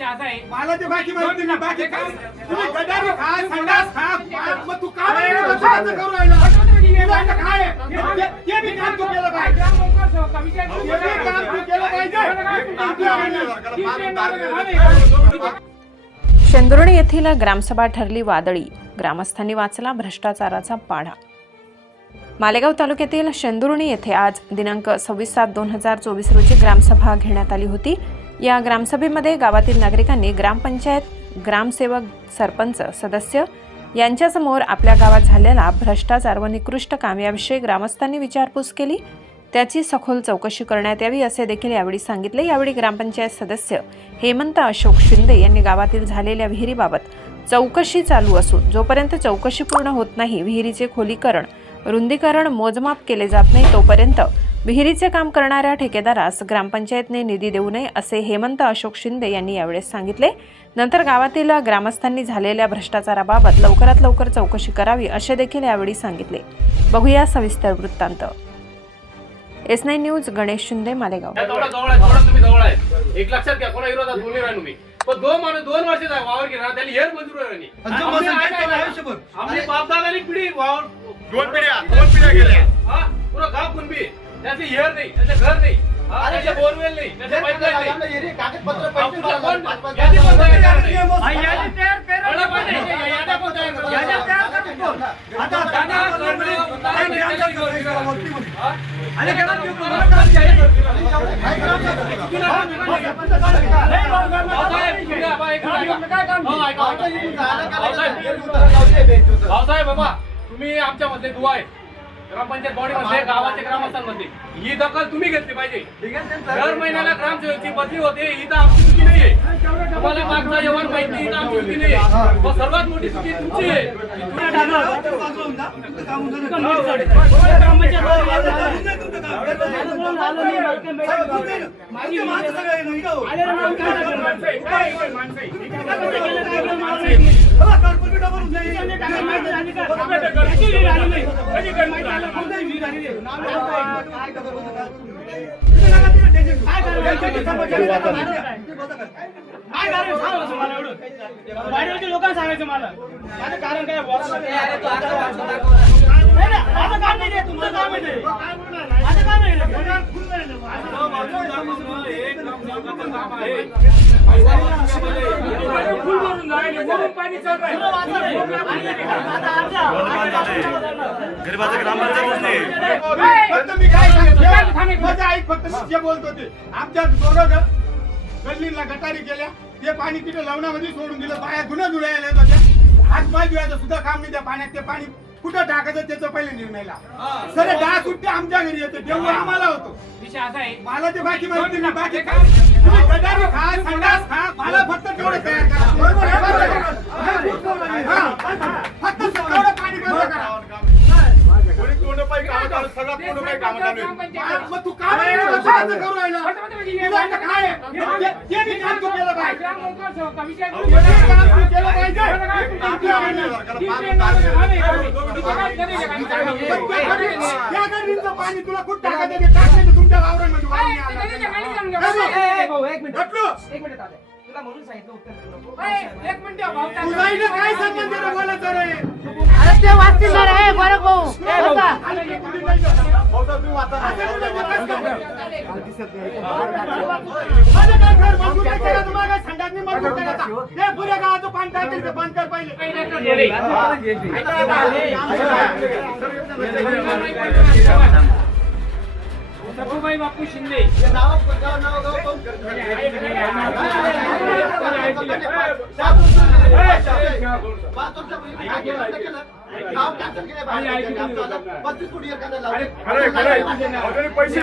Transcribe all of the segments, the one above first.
विषय असा आहे मला ते बाकी माहिती नाही बाकी काय? तुम्ही गटारी खा संडास खा पा- मग तू का बरं एवढं बसायचं करू राहिला? तुला आता काय? आहे? ते- ते बी काम तू केलं पाहिजे. ते बी काम तू केलं पाहिजे. शेंदुर्णी येथील ग्रामसभा ठरली वादळी. ग्रामस्थांनी वाचला भ्रष्टाचाराचा पाढा. मालेगाव तालुक्यातील शेंदुर्णी येथे आज दिनांक सव्वीस सात दोन हजार चोवीस रोजी ग्रामसभा घेण्यात आली होती. या ग्रामसभेमध्ये गावातील नागरिकांनी ग्रामपंचायत ग्रामसेवक सरपंच सदस्य यांच्यासमोर आपल्या गावात झालेला भ्रष्टाचार व निकृष्ट काम याविषयी ग्रामस्थांनी विचारपूस केली. त्याची सखोल चौकशी करण्यात यावी असे देखील यावेळी सांगितले. यावेळी ग्रामपंचायत सदस्य हेमंत अशोक शिंदे यांनी गावातील झालेल्या विहिरीबाबत चौकशी चालू असून जोपर्यंत चौकशी पूर्ण होत नाही विहिरीचे खोलीकरण रुंदीकरण मोजमाप केले जात नाही तोपर्यंत विहिरीचे काम करणाऱ्या ठेकेदारास ग्रामपंचायतने निधी देऊ नये असे हेमंत अशोक शिंदे यांनी यावेळेस सांगितले. नंतर गावातील ग्रामस्थांनी झालेल्या भ्रष्टाचाराबाबत लवकरात लवकर चौकशी करावी असे देखील यावेळी सांगितले. बघूया सविस्तर वृत्तांत. S nine news Ganesh Shinde Malegaon. एक लक्षात घ्या कोणा विरोधात बोलले राहिलो मी पण दोन माणूस दोन वर्ष झाले वावर घेणार त्याला हेर मंजूर आहे नाही. आणि जो आम्ही मजूर आहे घेतो काय आयुष्यभर. ना? आमची बापदादानी पिढी वावर दोन पिढ्या दोन पिढ्या गेल्या. पुरं गाव कुणबी त्याचे हेर नाही त्याचे घर नाही. हा, त्याचे बोरवेल नाही पाईपलाईन नाही. हा. हा? हो, भाऊसाहेब बाबा तुम्ही आमच्या मधले दुवा आहे. ग्रामपंचायत बॉडी मध्ये गावाच्या ग्रामस्थांमध्ये ही दखल तुम्ही घेतली पाहिजे दर महिन्याला ग्रामसेवकची बदली होते ही तर आमची चुकी नाहीये तुम्हाला मागचा व्यवहार माहिती ही तर आमची चुकी नाहीये सर्वात मोठी चुकी तुमची आहे माणसं सगळे आहे ना, इथं. चला, कार्पोरेट भरून जाईल. लोकांना सांगायचं मला माझं कारण काय बोला नाही, नाही, मी काय सांगतो माझं ऐक फक्त जे बोलतो ते आमच्या दोघं गल्लीला गटारी केल्या ते पाणी तिथे लवणामध्ये सोडून दिलं बाया गुन्हा धुळायला येत होत्या हात पाय धुवायचं सुद्धा काम नाही त्या पाण्यात ते पाणी कुठं टाकायचं त्याचं पहिले निर्णय लावा. सर दहा सुट्टे आमच्या घरी येते तेव्हा आम्हाला होतो. विषय असा आहे. मला ते बाकी माहिती नाही बाकी काय तुम्ही गटारी खा संडास खा. मला फक्त तेवढं तयार करा. बरोबर आहे? हा. फक्त तेवढं पाणी बंद करा. कोणी तोंड पाय काम चालू सगळा तोंड पाय काम चालू. आहे. मग तू का बरं एवढं बसायचं करू राहिला? तुला आता काय? आहे? ते- ते बी काम तू केलं पाहिजे. ते बी काम तू केलं पाहिजे. पाणी तुला कुठं टाकायचं? ते टाकायचं तुमच्या वावरामध्ये वाहून न्यायला. गटलू, तुला इथं काय संबंध रे बोलायचं रे? अरे ते वाचतील ना रे गोरख भाऊ बसा. आणि ते कुठे जायचं? भाऊसाहेब, तुम्ही वाचा ना. असं कुठे बोलायचं का? माझं काय घर नाही केलं. हे पुऱ्या गावाचं पाणी टाकेल ते बंद कर पहिले. सखूबाई बापू शिंदे. खरंय, खरंय. ऑलरेडी पैसे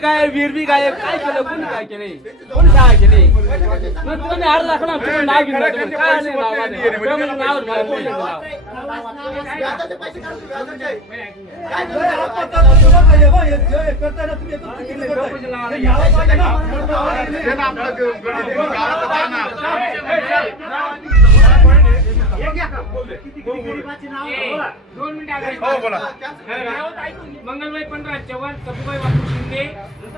काय वीर बी काय काय केलं कोणी काय केले कोणी काय केले तुम्ही अर्ज दाखवा तुम्ही नाव घेऊन काय नाव नावामध्ये. तुम्ही मंगलबाई पंधरा चव्हाण सपूबाई वासू शिंदे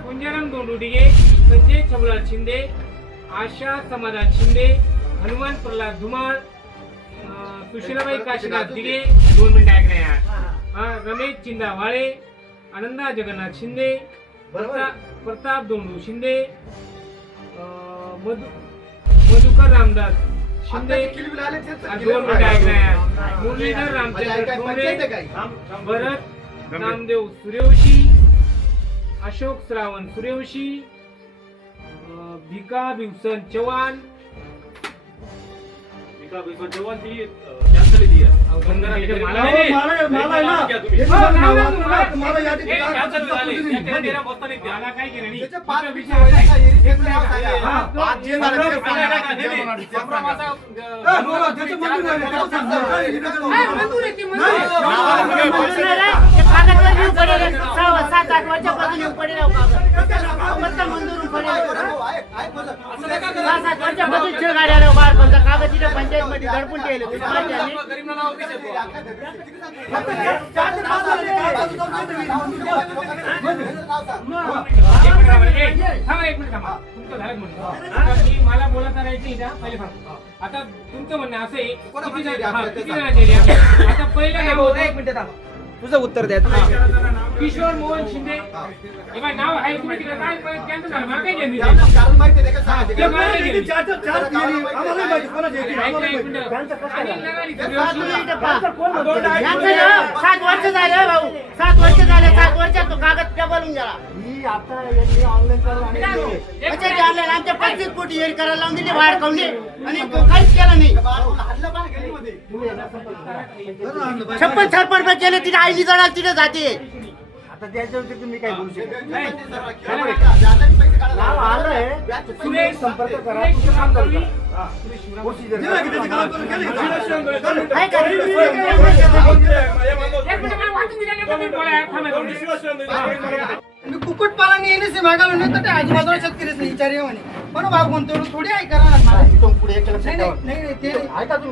कुंजाराम दोंडुडिगे संजय छबुलाल शिंदे आशा समाधान शिंदे हनुमान प्रल्हाद धुमाळ सुशीलाबाई काशीनाथ दिगे दोन मिनिटं ऐकण्या रमेश चिंदा वाळे आनंदा जगन्नाथ शिंदे प्रताप प्रताप दोंडू शिंदे अं, मधु मधुकर रामदास शिंदे आ, दोन मिनिटं ऐकण्या यार मुरलीधर रामचंद्र ठोंबरे भरत नामदेव सूर्यवंशी अशोक श्रावण सूर्यवंशी अं, भिका भिवसन चव्हाण. अहो, बंधना इथे मला सात आठ वर्षापासून पडेल मंजूर पडेल सात वर्षापासून खेळ काढायला दडपून ठेवले ना? एक मिनिट थांबा. थांबा, एक मिनिट थांबा. तुमचं झालं. आता मी मला बोलत राहायचं नाही इथं. पहिले सांगतो. आता तुमचं म्हणणं असं आहे किती जण- हा, किती जणांची area? आता पहिलं नाव होतं तुझं उत्तर द्या किशोर मोहन शिंदे. हे नाव आहे तुम्ही तिकडे. काय झालं? मला सात. वर्ष वर्ष झाले हो भाऊ. सात वर्ष झाले. सात वर्षात तो कागद गेला. म्हणजे चालले आमच्या पंचवीस कोटी येईल करायला लावून दिली बाहेर काढून आणि तो काहीच केलं नाही. छप्पन छप्पन रुपये केले तिथे आईली जळाल तिथे जाते सुरेश सुरेश शिवांगवी. काय करायचं? एक मिनिट मला वाचून दिलं नाही, तुम्ही बोला. थांबा दोन मिनिट. मी कुक्कुटपालन येणे मागायला नाही तर ते आजूबाजूला शेतकरीच नाही विचार ये म्हणे पण भाऊ म्हणतो थोडी आहे करा ना मला. नाही नाही नाही नाही, ते नाही.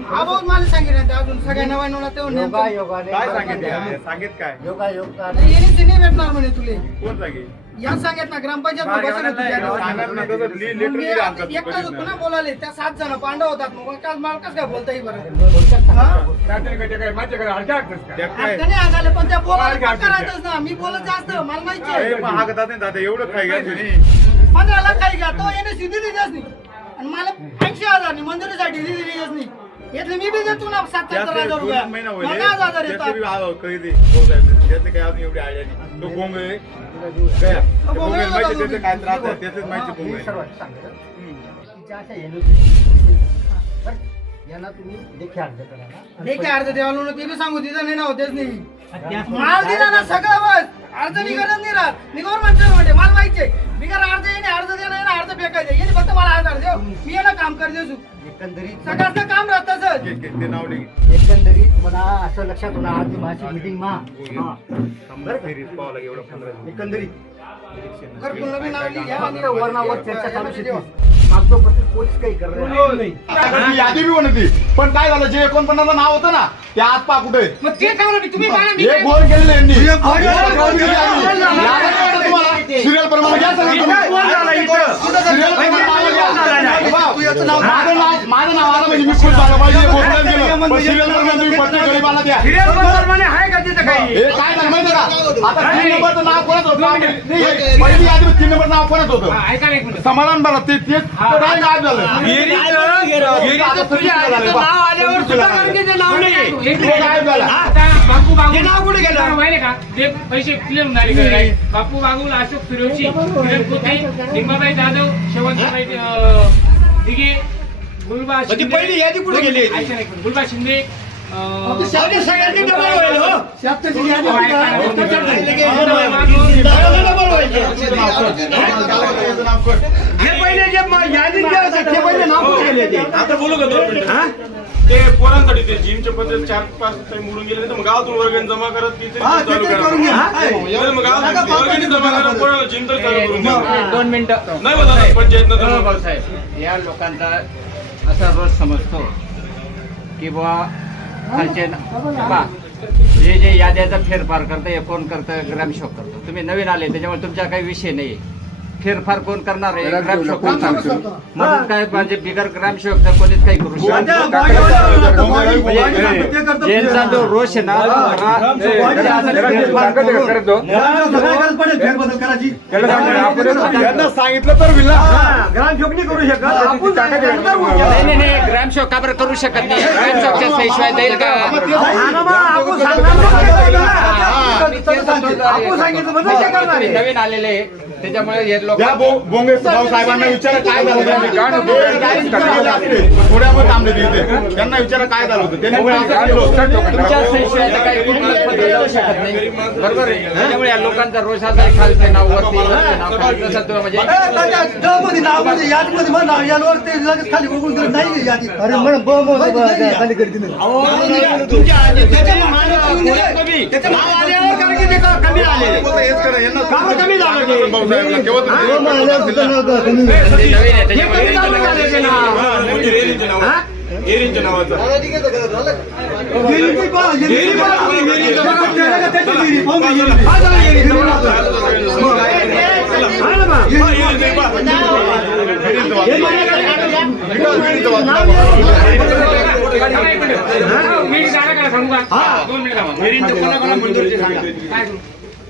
हा भाऊ मला सांगितलं अजून सगळ्या नवा नवला ते म्हणे काय सांगितलं सांगित काय? नाही, येणेच नाही भेटणार म्हणे तुले. कोण या सांगत ना ग्रामपंचायत ना मग मी आमचं एकटाच नाही. बोलाले त्या सात जण पांडव होतात मग काल मला कसं काय बोलता येईल बरं? हा? काय? आता नाही आगाले पण त्या बोलायला पक्का राहतच ना. मी बोलत जास्त मला माहिती आहे. नाही दादा एवढं काय घ्या तुम्ही पंधरा लाख काही घ्या तो येणे सिधी दिलीच नाही आणि मला ऐंशी हजार नाही मंजुरीसाठी दिलीच नाही यातले मी बी देतो ना सत्तर त्याचे हजार रुपये. दहा हजार येतात. हो काय अजून एवढी आयडिया नाही. तो गोंग आहे काय? त्या गोंगेला माहिती त्याचे काय त्रास आहे त्याचेच माहिती गोंग आहे देखील अर्ज द्यावा लागलो ते बी सांगू तिथं नाही ना होतेच नाही. माल दिला ना सगळं बस. अर्ज निघतच नाही राहत. निघावर म्हणतो म्हणते मला माहिती आहे. बिगर अर्ज येणे अर्ज देणं येणं फेकायचं. येणे फक्त मला देऊ. मी याला काम कर देऊ एकंदरीत सगळ्याचं काम राहत. एकंदरीत मला असं लक्षात होणार आज माझी मीटिंग मा. हा. नाव फक्त वरणावर चर्चा चालू शकते कागदोपत्री कोणीच काही करणार नाही. ती यादी बी होती पण काय झालं जे एकोणपन्नास नाव होतं ना ते आज पा कुठे. मग ते सांगा ना, तुम्ही मला मी एक गोल केलेले यांनी. सिरियल प्रमाणे घ्या सगळं तुम्ही. Serial प्रमाणे नावं घ्या. माझं नाव माझं नाव आलं म्हणजे मी खुश झालं पाहिजे बोलण्यात गेलं पण सिरियल प्रमाणे तुम्ही पट्टी गरीबाला द्या. हे काय झालं माहिती का? आता तीन नंबरचं नाव कोणाच होतं? नाही, पहिली यादी तीन नंबर नाव कोणाच होतं? हा, ऐका ना एक मिनिट. समाधान बरं ते तेच तर नाही आज झालं? एक ते मिनिट. काय झालं. आता बापू बागुल नाव कुठे गेलं? माहिती का? ते पैसे क्लिअर होऊन झाले का काय? बापू बागुल अशोक फिरोशी किरण कुते लिंबाबाई जाधव शेवंतबाई दिघे गुलबा शिंदे पहिली यादी कुठे गेली गुलबा शिंदे अं, याचं नाव कर. आता बोलू का दोन मिनिटं? हा? ते पोरांसाठी ते जिमचे पद्धत चार पाच काही मोडून गेले तर मग गावातून वर्गणी जमा करत ती तरी चालू करा. नाही, मग गावातून वर्गणी जमा करत जिम तरी चालू करून द्या. दोन मिनिटं. नाही बघा पंचायत हो, भाऊसाहेब या लोकांचा असा रोज समजतो की बुवा खालचे जे जे याद्याचा फेरफार करतं हे कोण करतं ग्रामशोक करतो तुम्ही नवीन आले त्याच्यामुळे तुमचा काही विषय नाही फेरफार कोण करणार आहे ग्रामशोक कोण करतो म्हणून काय म्हणजे बिगर ग्रामशोक तर कोणीच काही करू शकत. म्हणजे यांचा जो रोष आहे ना हा म्हणजे सांगितलं तर विला नाही नाही नाही ग्रामशोक का बरं करू शकत नाही ग्रामशोकच्या सहीशिवाय जाईल का नवीन आलेले आहे, त्याच्यामुळे त्या बो- बोंगे भाऊ साहेबांना विचारा काय झालं त्यांनी. थोड्या वेळ थांबले ते इथे. त्यांना विचारा काय झालं होतं? त्यांनी पण असं केलं होतं. तुमच्या सहीशिवाय तर काही कुठलंच पत्र जाऊ शकत नाही. बरोबर आहे. त्याच्यामुळे या लोकांचा रोष असा आहे, खालचे नाव वरती वरचे नाव खाली तसं तुम्ही म्हणजे. बोलतो, हेच करा. यांना सांगितलं भाऊ ब- ब-. कमी ते. मी जागा करा सांगू का दोन मिनिट थांबा. एरिनच्या कोणाकोणा मंजुरीचे सांगा. काय करू?